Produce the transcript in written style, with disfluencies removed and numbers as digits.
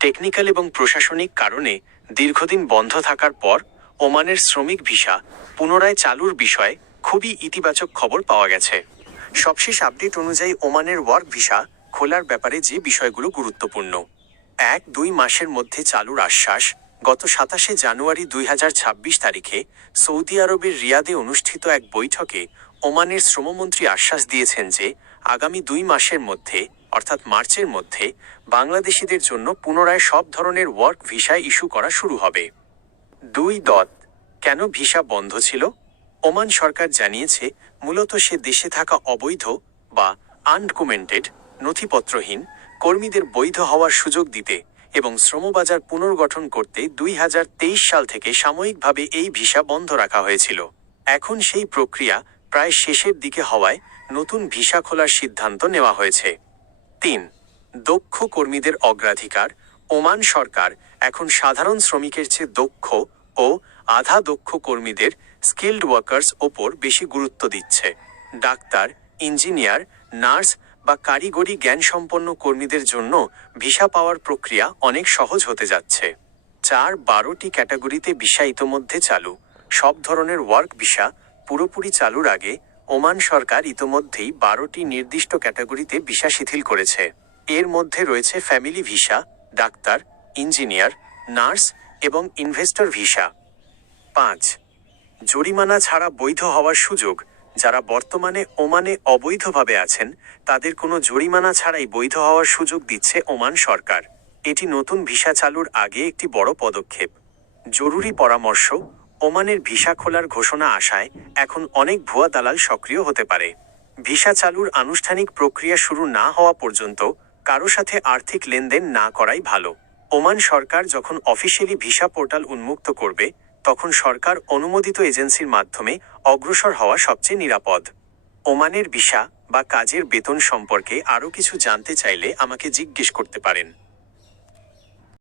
Technical এবং প্রশাসনিক কারণে দীর্ঘদিন বন্ধ থাকার পর ওমানের শ্রমিক ভিসা পুনরায় চালুর বিষয়ে খুবই ইতিবাচক খবর পাওয়া গেছে। সবশেষ আপডেট অনুযায়ী ওমানের ওয়ার্ক ভিসা খোলার ব্যাপারে যে বিষয়গুলো গুরুত্বপূর্ণ। 1-2 মাসের মধ্যে চালুর আশ্বাস। গত 27 জানুয়ারি 2026 তারিখে সৌদি আরবের রিয়াদে অনুষ্ঠিত এক বৈঠকে ওমানের শ্রমমন্ত্রী আশ্বাস দিয়েছেন যে আগামী 2 মাসের মধ্যে অর্থাৎ মার্চের মধ্যে বাংলাদেশিদের জন্য পুনরায় সব ধরনের ওয়ার্ক ভিসা ইস্যু করা শুরু হবে। 2. কেন ভিসা বন্ধ ছিল? ওমান সরকার জানিয়েছে মূলত সে দেশে থাকা অবৈধ বা আনডকুমেন্টেড নথিপত্রহীন কর্মীদের বৈধ হওয়ার সুযোগ দিতে এবং শ্রমবাজার পুনর্গঠন করতে 2023 সাল থেকে সাময়িকভাবে এই ভিসা বন্ধ রাখা হয়েছিল। এখন সেই প্রক্রিয়া প্রায় শেষের দিকে হওয়ায় নতুন ভিসা খোলার সিদ্ধান্ত নেওয়া হয়েছে। 3. দক্ষ কর্মীদের অগ্রাধিকার। ওমান সরকার এখন সাধারণ শ্রমিকের চেয়ে দক্ষ ও আধা দক্ষ কর্মীদের স্কিল্ড ওয়ার্কার্স ওপর বেশি গুরুত্ব দিচ্ছে। ডাক্তার, ইঞ্জিনিয়ার, নার্স বা কারিগরি জ্ঞানসম্পন্ন কর্মীদের জন্য ভিসা পাওয়ার প্রক্রিয়া অনেক সহজ হতে যাচ্ছে। 4-12টি ক্যাটাগরিতে ভিসা ইতোমধ্যে চালু। সব ধরনের ওয়ার্ক ভিসা পুরোপুরি চালুর আগে ওমান সরকার ইতোমধ্যেই 12টি নির্দিষ্ট ক্যাটাগরিতে ভিসা শিথিল করেছে। এর মধ্যে রয়েছে family visa, doctor, engineer, nurse এবং ইনভেস্টর ভিসা। 5. জরিমানা ছাড়া বৈধ হওয়ার সুযোগ। যারা বর্তমানে ওমানে অবৈধভাবে আছেন তাদের কোনো জরিমানা ছাড়াই বৈধ হওয়ার সুযোগ দিচ্ছে ওমান সরকার। এটি নতুন ভিসা চালুর আগে একটি বড় পদক্ষেপ। জরুরি পরামর্শ। ওমানের ভিসা খোলার ঘোষণা আসায় এখন অনেক ভুয়া দালাল সক্রিয় হতে পারে। ভিসা চালুর আনুষ্ঠানিক প্রক্রিয়া শুরু না হওয়া পর্যন্ত কারো সাথে আর্থিক লেনদেন না করাই ভালো। ওমান সরকার যখন অফিসিয়ালি ভিসা পোর্টাল উন্মুক্ত করবে তখন সরকার অনুমোদিত এজেন্সির মাধ্যমে অগ্রসর হওয়া সবচেয়ে নিরাপদ। ওমানের ভিসা বা কাজের বেতন সম্পর্কে আরও কিছু জানতে চাইলে আমাকে জিজ্ঞেস করতে পারেন।